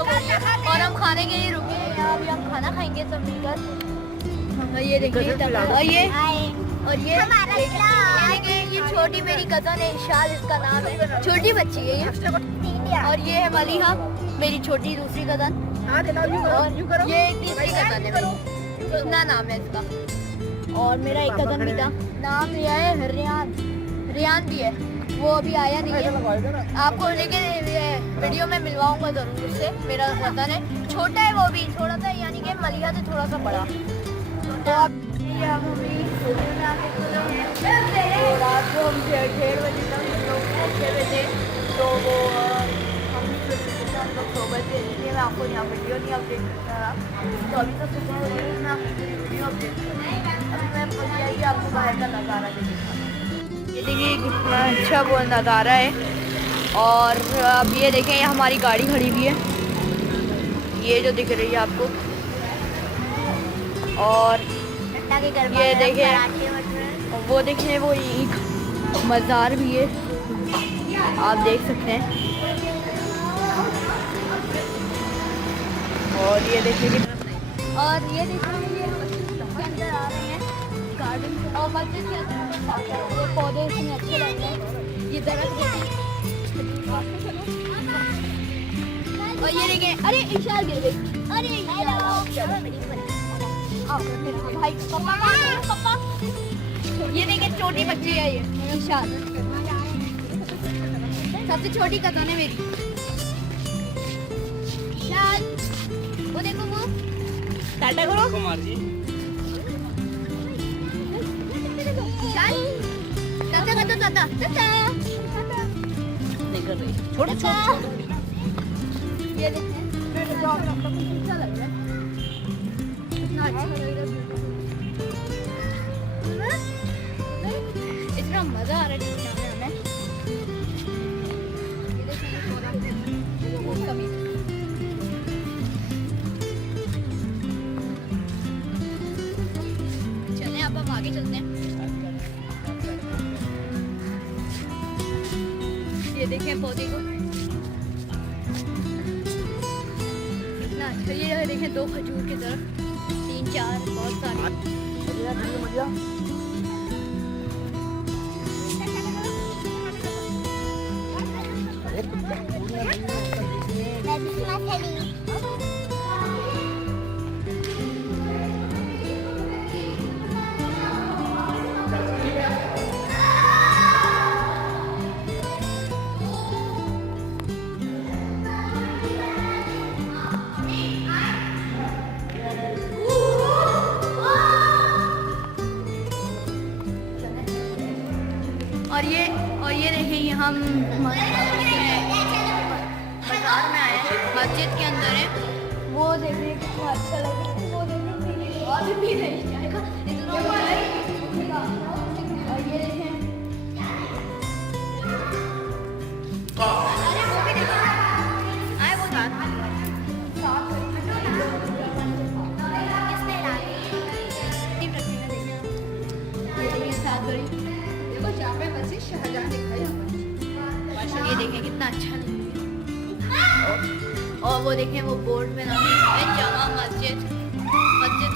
लोग हो रही है और हम खाने के लिए रुके हैं यहाँ। अभी हम खाना खाएंगे सब मिलकर। ये देखिए और ये छोटी मेरी कज़न है इशाल, इसका नाम है, छोटी बच्ची है ये। और ये है मलिहा, मेरी छोटी दूसरी कज़न। और ये तीसरी कज़न है मेरी, कृष्णा नाम है इसका। और मेरा एक कज़न भी था, नाम लिया है रियान भी है, वो अभी आया नहीं है। आपको लेकिन वीडियो में मिलवाऊंगा ज़रूर उससे। मेरा कज़न है, छोटा है वो भी, थोड़ा सा यानी कि मलिहा से थोड़ा सा बड़ा। तो आप हम अभी होटल में आके सो रहे हैं। रात को हम 1:30 बजे तक हम लोग पहुँचे हुए थे, तो वो हम लोग सो गए थे, इसलिए मैं आपको यहाँ वीडियो नहीं अपडेट करता रहा। तो अभी तक सुबह हो गई, मैं आपको पूरी वीडियो अपडेट करूँगी। अभी मैं पहुँच आइए, आपको बाहर का नज़ारा भी दिखाऊंगी। ये देखिए कितना अच्छा वो नज़ारा है। और अब ये देखें, ये हमारी गाड़ी खड़ी हुई है, ये जो दिख रही है आपको। और ये देखें, वो देखें, वो एक मज़ार भी है, आप देख सकते हैं। और ये देखिए ये अंदर आ रहे हैं गार्डन, और मस्जिद के अंदर ये पौधे इतने अच्छे लग रहे हैं, ये दरख्त और ये देखें, अरे इशार गिर गई, अरे भाई पापा ये देखिए छोटी बच्ची है ये इशार, सबसे छोटी कज़न है मेरी इशार। वो देखो, वो टाटा करो कुमार जी, इशार टाटा कर दो, टाटा नहीं कर रही, छोटा ये देखिए अच्छा लग रहा है, इतना अच्छा लग रहा है, इतना मजा आ रहा है देखने में हमें। चलें अब हम आगे चलते हैं। ये देखें पौधे को कितना अच्छा, ये देखें 2 खजूर की तरफ, 3-4 बहुत सारे। और ये देखिए हम बाजार में आए हैं, मस्जिद के अंदर है, वो देखिए कितना अच्छा लग रहा है, वो देखिए और भी नहीं जाएगा इतना। और ये देखें, अरे वो भी देखिए आए, वो साथ ये देखें कितना अच्छा लग रहा है। और वो देखें, वो बोर्ड पे नाम है जामा मस्जिद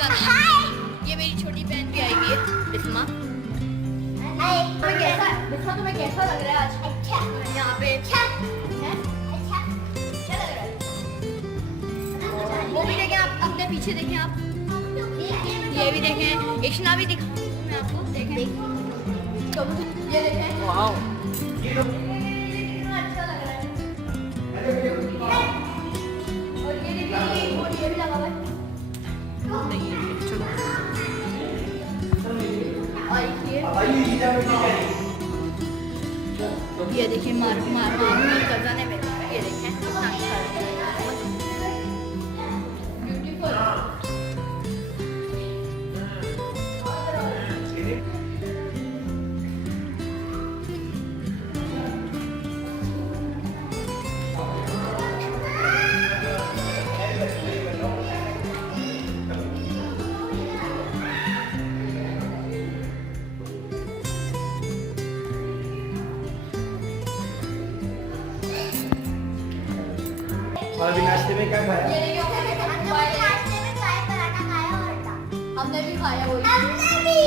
का नाम। ये मेरी छोटी बहन भी आई हुई है, बिस्मा। बिस्मा तुम्हें कैसा लग रहा है आज? अच्छा यहाँ पे अच्छा लग रहा है। वो भी देखें आप, अपने पीछे देखें आप, ये भी देखें, इश्ना भी दिखाऊं मैं आपको, देखें ये देखें, वाओ कितना अच्छा लग रहा है। और ये देखिए, और ये भी लगा हुआ है नहीं है, चलो ये देखिए मामू कज़न है मेरा, ये देखें कितना अच्छा लग रहा है, ब्यूटीफुल। और अभी नाश्ते में क्या खाया? ये देखिए नाश्ते में चाय पराठा खाया और अंडा। हमने भी खाया वही। हमने भी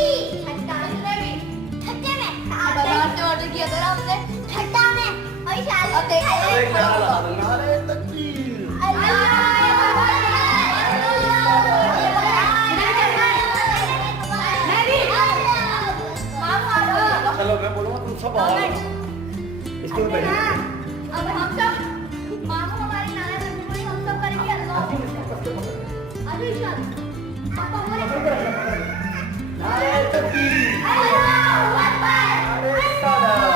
छठे में बाजार से ऑर्डर किया था ना हमने छठा में और शायद अब देखते हैं नारे तकबीर। चलो मैं बोलूँगा तुम सब आओ इसके ऊपर बैठो। अब हम सब मामू हमारे नाना नानी हम सब करेंगे अल्लाह अभी चल पापा हमारे नारे तकबीर। अल्लाहू अकबर नारे सलाम।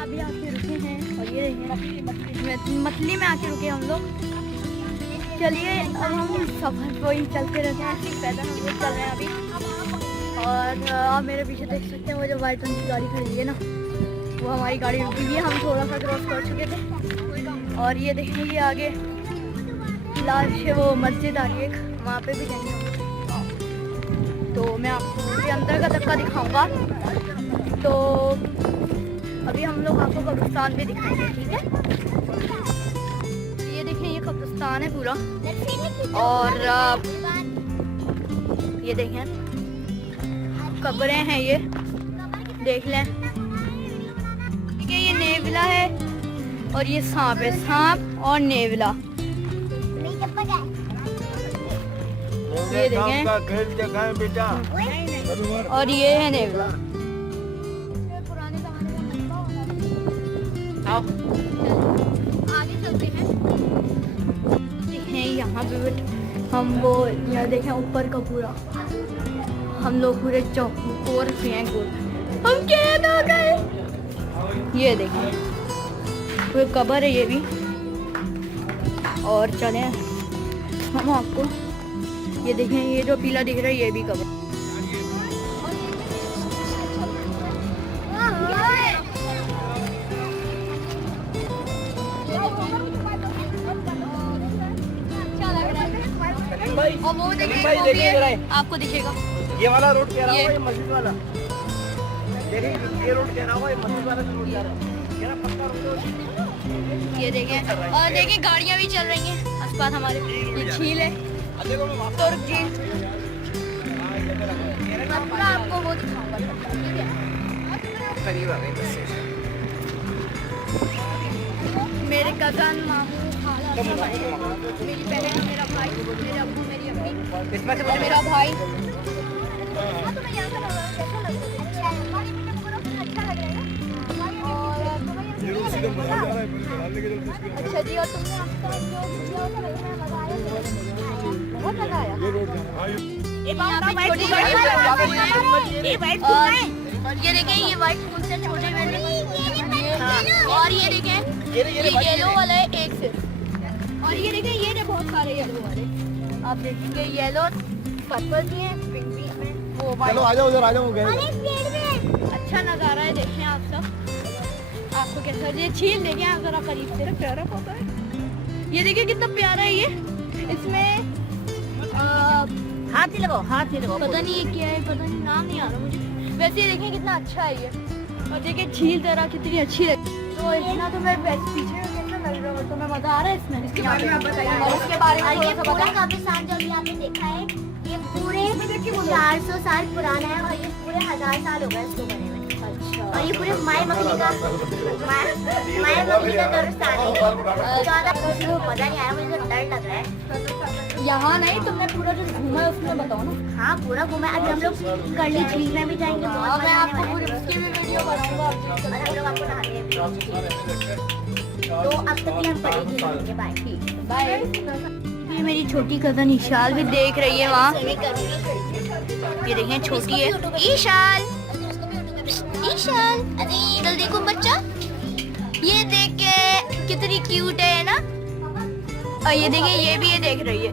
अभी आके रुके हैं और ये मछली में आके रुके हम लोग। चलिए अब हम सफर को ही चलते रहते हैं, ठीक पैदल हम लोग चल रहे हैं अभी। और आप मेरे पीछे देख सकते हैं वो जो वाइट रंग की गाड़ी खड़ी है ना, वो हमारी गाड़ी रुकी हुई है। हम थोड़ा सा क्रॉस कर चुके थे और ये देखिए ये आगे लास्ट है वो मस्जिद आ रही है, वहाँ पे भी जाएंगे हम लोग। तो मैं आपको उसके अंदर का धक्का दिखाऊंगा। तो अभी हम लोग आपको कब्रिस्तान भी दिखाएंगे, ठीक है। ये देखिए ये कब्रिस्तान है पूरा और ये देखें कब्रें हैं, ये देख लें। ठीक है ये नेवला है और ये सांप है, सांप और नेवला। ये देखें बेटा और ये है नेवला। आगे चलते हैं। देखें यहाँ पे हम वो यहाँ देखें ऊपर का पूरा हम लोग पूरे चौकोर हैं गोल, हम कैद हो गए। ये देखें पूरे कब्र है ये भी। और चलें हम आपको ये देखें ये जो पीला दिख रहा है ये भी कब्र। और वो देखिए वो भी है, आपको दिखेगा ये वाला रोड कह रहा होगा ये मस्जिद वाला। देखिए ये रोड कह रहा होगा ये मस्जिद वाला रोड जा रहा है। ये ना पक्का रोड है। ये देखें और देखिए गाड़ियाँ भी चल रही हैं आसपास हमारे। ये झील है तुर्क झील। मैं पूरा आपको वो दिखाऊंगा, ठीक है। करीब आ गए बस। मेरे कजन मामू खाला सब आए हैं। मेरी बहन मेरा भाई मेरे अब्बू मेरी अम्मी और मेरा भाई। तुम्हें यहाँ का कैसा लग रहा है? अच्छा लग रहा है अच्छा जी। और तुमने आपका जो किया होता है मजा आया? बहुत मजा आया। ये देखें ये व्हाइट फूल से छोटे वाले और ये देखें ये येलो वाला है एक से। और ये देखें ये बहुत सारे येलो वाले आप देखेंगे, येलो पर्पल भी है पिंक भी है वो वाइट। चलो आ जाओ उधर आ जाओ गए। अच्छा नज़ारा है, देखें आप सब। आपको कैसा ये झील देखें आप जरा करीब से, प्यारा फोटो है। ये देखिए कितना प्यारा है ये। इसमें हाथ ही लगाओ पता नहीं ये क्या है, पता नहीं नाम नहीं आ रहा मुझे। वैसे ये देखें कितना अच्छा है ये। और देखिए झील जरा कितनी अच्छी लगी। तो इतना तो मैं पीछे कैसा लग रहा है, तो मैं मजा आ रहा है इसमें। इसके बारे में आप बताइए। और इसके बारे में थोड़ा सा बताएं। कब्रिस्तान जो अभी आपने देखा है ये पूरे 400 साल पुराना है और ये पूरे 1000 साल हो गए इसको बने हुए। अच्छा और ये पूरे माए मखनी का कब्रिस्तान है। ज़्यादा मजा नहीं आया, मुझे तो डर लग रहा है। यहाँ नहीं, तुमने पूरा जो घूमा है उसमें बताओ ना। हाँ पूरा घूमा है। अभी हम लोग करली झील में भी जाएंगे, बहुत मैं मजा आने आपको वाला पूरी है। उसकी भी वीडियो बनाऊंगा। और हम लोग आपको नहाने भी। तो अब तक ही हम पढ़ी झील के बाय। बाय। ये मेरी छोटी कजन ईशाल भी देख रही है वहाँ। ये देखें छोटी है ईशाल। ईशाल इधर देखो बच्चा, ये देख के कितनी क्यूट है ना। और ये देखिए ये भी ये देख रही है।